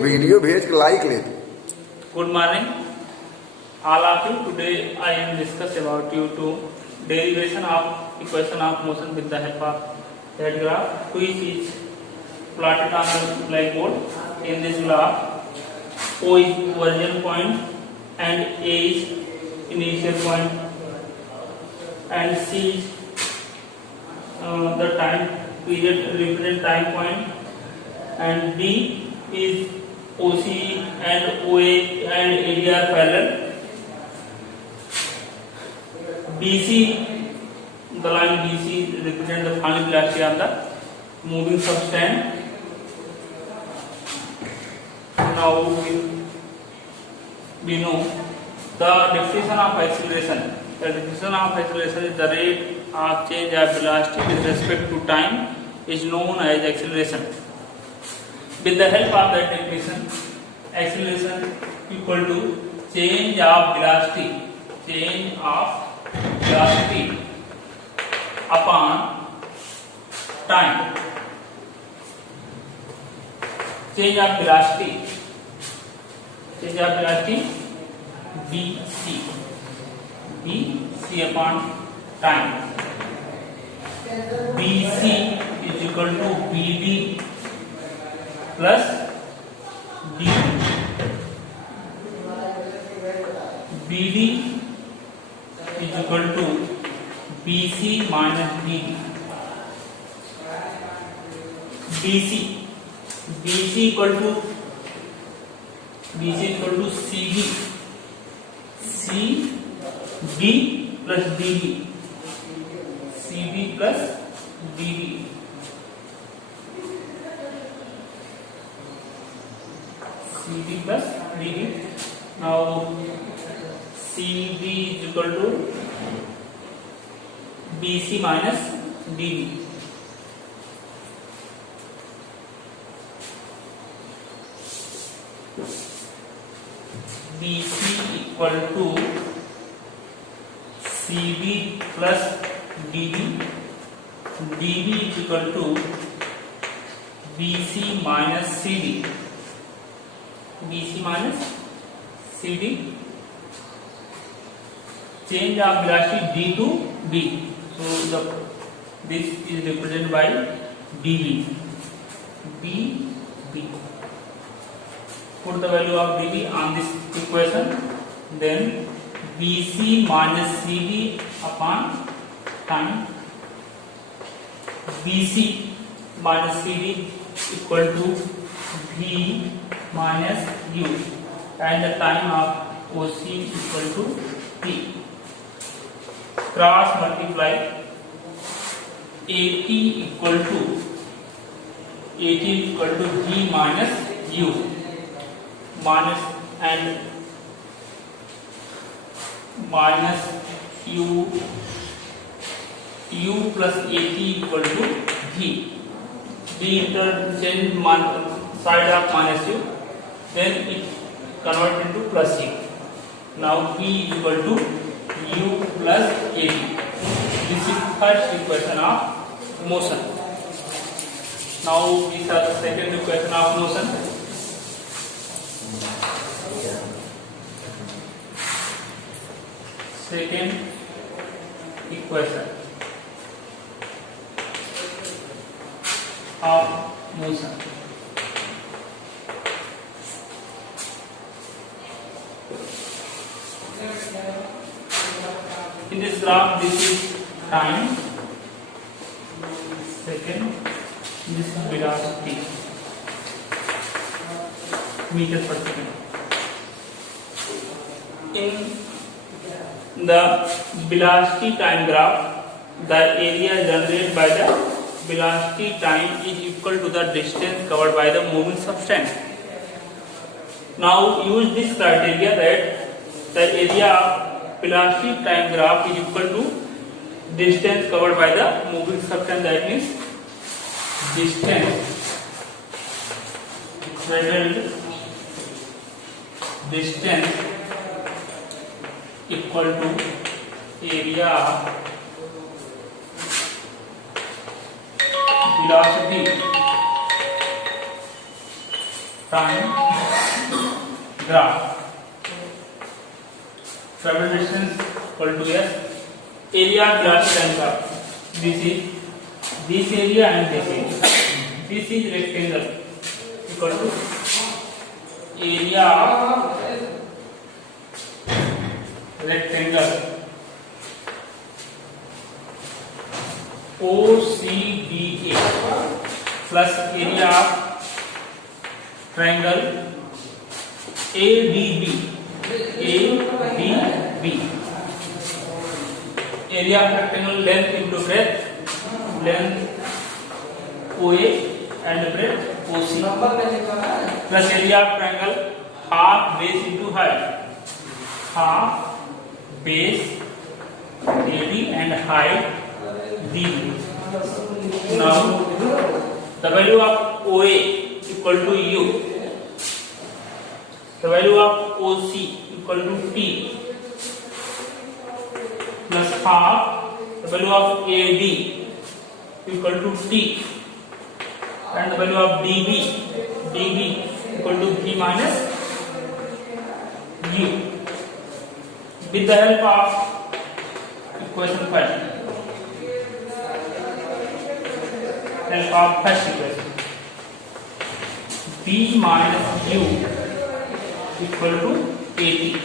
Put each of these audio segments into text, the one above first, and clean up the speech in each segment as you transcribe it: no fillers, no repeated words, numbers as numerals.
Video भेज के like ले। Good morning, all of you. Today I am discuss about you to derivation of equation of motion with the help of that graph, which is plotted on the blackboard. In this graph, O is origin point and A is initial point, and C is the time period represent time point, and D is OC and OA and AD are parallel. BC, the line BC represent the final velocity of the moving substance. Now we know the definition of acceleration. The definition of acceleration is the rate of change of velocity with respect to time is known as acceleration. With the help of that definition, acceleration equal to change of velocity upon time. Change of velocity bc upon time. bc is equal to bd plus d. bd is equal to bc minus dd. bc equal to cd plus dd. cd plus dd. CD plus DD. Now CD is equal to BC minus DD. BC equal to CD plus DD. DD is equal to BC minus CD. BC minus CD. Change of velocity D to B. So this is represented by dB. dB. Put the value of dB on this equation. Then BC minus CD upon time. BC minus CD equal to V minus U, and the time of OC equal to T. Cross multiply AT equal to V minus U minus and minus U plus AT equal to V. V interchange side of minus U, then it convert into plus U. Now V equal to U plus AT. This is first equation of motion. Now these are the second equation of motion. Second equation of motion. In this graph, this is time. Second, this is velocity, meter per second. In the velocity time graph, the area generated by the velocity time is equal to the distance covered by the moving substance. Now use this criteria that the area of velocity time graph is equal to distance covered by the moving substance. That means distance equal to area velocity graph. Travel distance equal to S. Area plus triangle. This area and this area. This is rectangle equal to area of rectangle OCDA plus area of triangle ADB. Area of rectangle length into breadth, length OA and breadth OC plus area of triangle half base into height, half base AD and height DB. Now the value of OA equal to U, the value of OC equal to T plus half the value of AD equal to T and the value of DB equal to P minus U with the help of equation first. Equation B minus U equal to 80.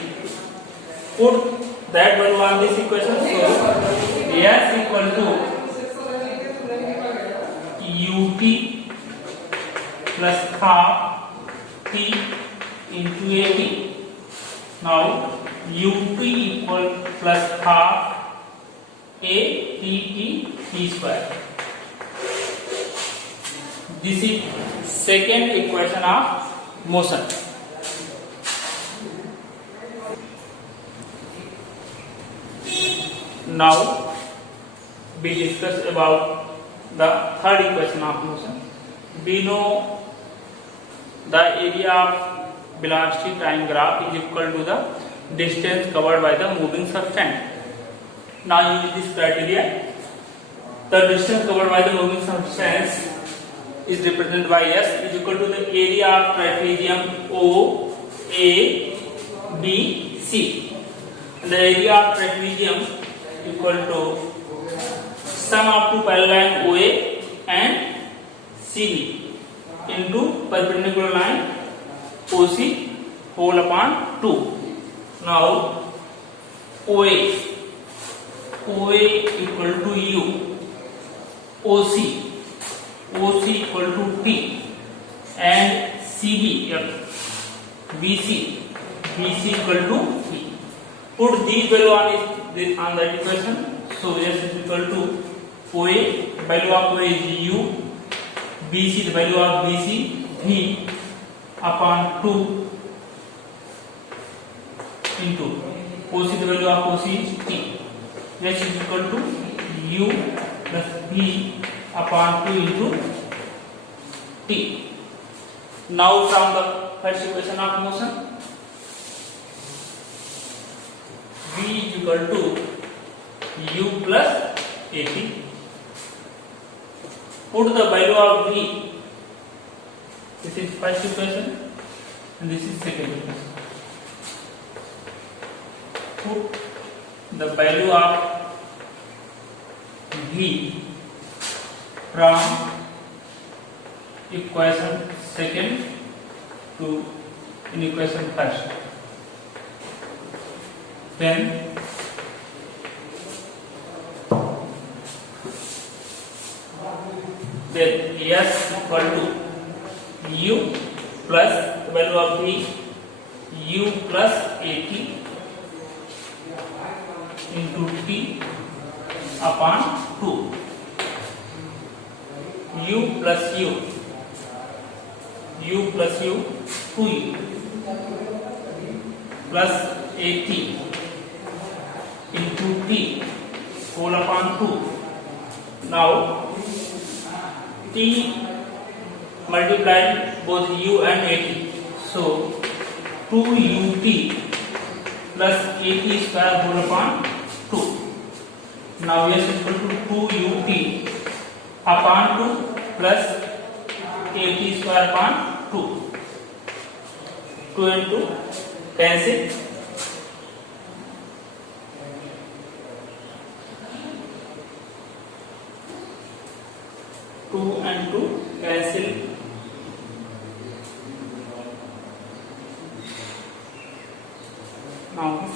Put that value on this equation. So S equal to UT plus half T into AT. Now UT equal plus half ATT T square. This is second equation of motion. Now we discuss about the third equation of motion. We know the area of velocity time graph is equal to the distance covered by the moving substance. Now use this criteria. The distance covered by the moving substance is represented by S is equal to the area of trapezium OABC. And the area of trapezium equal to sum of two parallel line OA and CD into perpendicular line OC whole upon 2. Now OA equal to U, OC equal to T and BC equal to P. Put these value on that equation. So S is equal to OA, value of OA is U, BC, the value of BC V upon 2 into OC, the value of OC is T. S is equal to U plus V upon 2 into T. Now from the first equation of motion, V is equal to U plus AT. Put the value of V. This is first equation and this is second equation. Put the value of V from equation second to in equation first. Then S equal to U plus the value of V U plus AT into T upon 2. U plus U 2U plus AT into T whole upon 2. Now T multiplied both U and AT, so 2UT plus AT square whole upon 2. Now S is equal to 2UT upon 2 plus AT square upon 2. 2 and 2 cancel. 2 and 2 cancel. Now